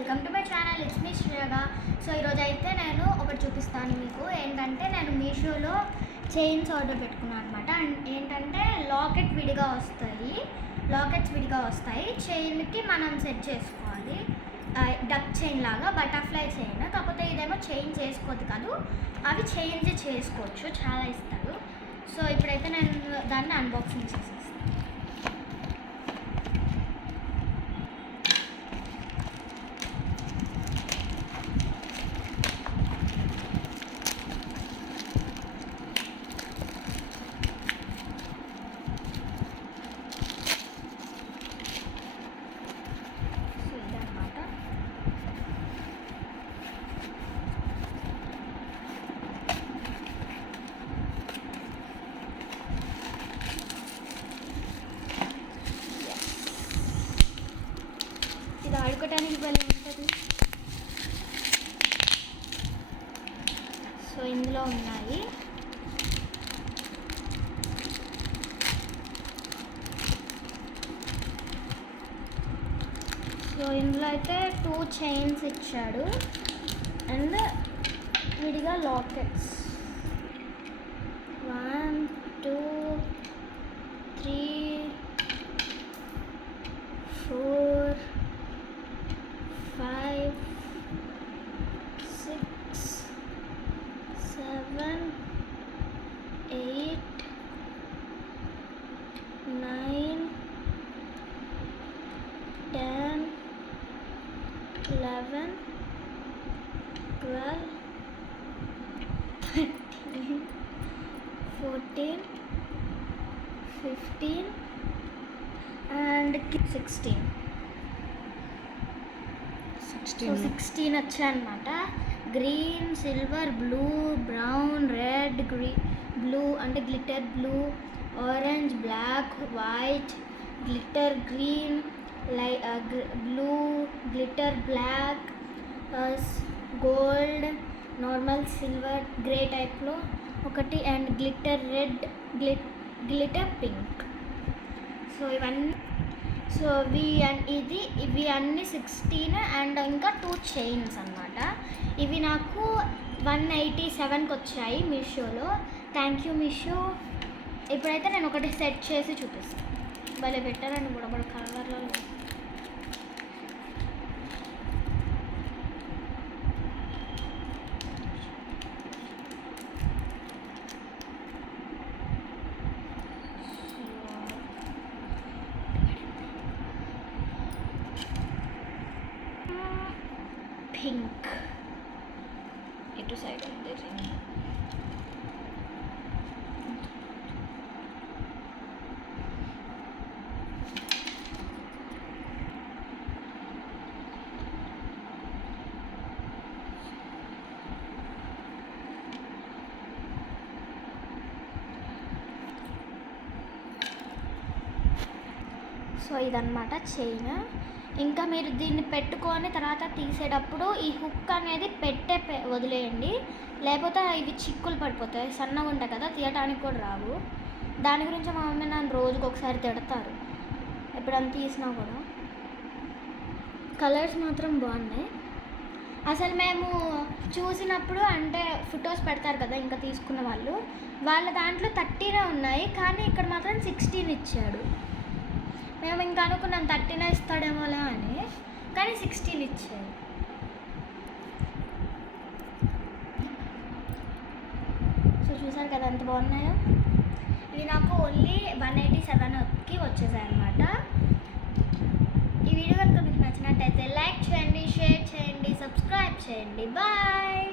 Welcome to my channel. It's me శ్రేయగా. So ఈరోజు అయితే నేను ఒకటి చూపిస్తాను మీకు. ఏంటంటే నేను మీషోలో చైన్స్ ఆర్డర్ పెట్టుకున్నాను అనమాట. అండ్ ఏంటంటే లాకెట్స్ విడిగా వస్తాయి. చైన్కి మనం సెట్ చేసుకోవాలి. డక్ చైన్ లాగా బటర్ఫ్లై చైన్. కాకపోతే ఇదేమో చైన్ చేసుకోవద్దు కాదు, అవి చేంజ్ చేసుకోవచ్చు, చాలా ఇస్తారు. సో ఇప్పుడైతే నేను దాన్ని అన్బాక్సింగ్ చేసేస్తాను. ఇది ఆడుకోవడానికి భలే ఉంటుంది. సో ఇందులో ఉన్నాయి. సో ఇందులో అయితే 2 చైన్స్ ఇచ్చాడు అండ్ విడిగా లాకెట్స్ 1 2 3 4 5 6 7 8 9 10 11 12 13 14 15 and 16. సో 16 వచ్చాయన్నమాట. Green, silver, blue, brown, red, blue అంటే glitter blue, orange, black, white, glitter green, blue, glitter black, gold, normal silver, grey టైప్లో ఒకటి and glitter red, glitter pink. So ఇవన్నీ ఇవి అన్నీ 16 and ఇంకా 2 chains అన్నమాట. ఇవి నాకు 187కి వచ్చాయి మీషోలో. Thank you Meesho. ఇప్పుడైతే నేను ఒకటి సెట్ చేసి చూపిస్తాను. భలే పెట్టారండి బుడబడ కలర్లో. పింక్ ఇటు సైడ్ ఉంది. సో ఇదన్నమాట చైన్. ఇంకా మీరు దీన్ని పెట్టుకొని తర్వాత తీసేటప్పుడు ఈ హుక్ అనేది వదిలేయండి, లేకపోతే ఇవి చిక్కులు పడిపోతాయి. సన్నగా ఉంటాయి కదా, తీయటానికి కూడా రావు. దాని గురించి మా మమ్మీ నన్ను రోజుకి ఒకసారి తిడతారు ఎప్పుడన్నా తీసినా కూడా. కలర్స్ మాత్రం బాగున్నాయి. అసలు మేము చూసినప్పుడు అంటే ఫొటోస్ పెడతారు కదా ఇంకా తీసుకున్న వాళ్ళ దాంట్లో 30 ఉన్నాయి, కానీ ఇక్కడ మాత్రం 16 ఇచ్చాడు. మేము ఇంకా అనుకున్నాం 30 ఇస్తాడేమోలా అని, కానీ 16 ఇచ్చాడు. సో చూసారు కదా ఎంత బాగున్నాయో. ఇవి నాకు ఓన్లీ 187కి వచ్చేసాయి అన్నమాట. ఈ వీడియో కనుక మీకు నచ్చినట్టయితే లైక్ చేయండి, షేర్ చేయండి, సబ్స్క్రైబ్ చేయండి. బాయ్.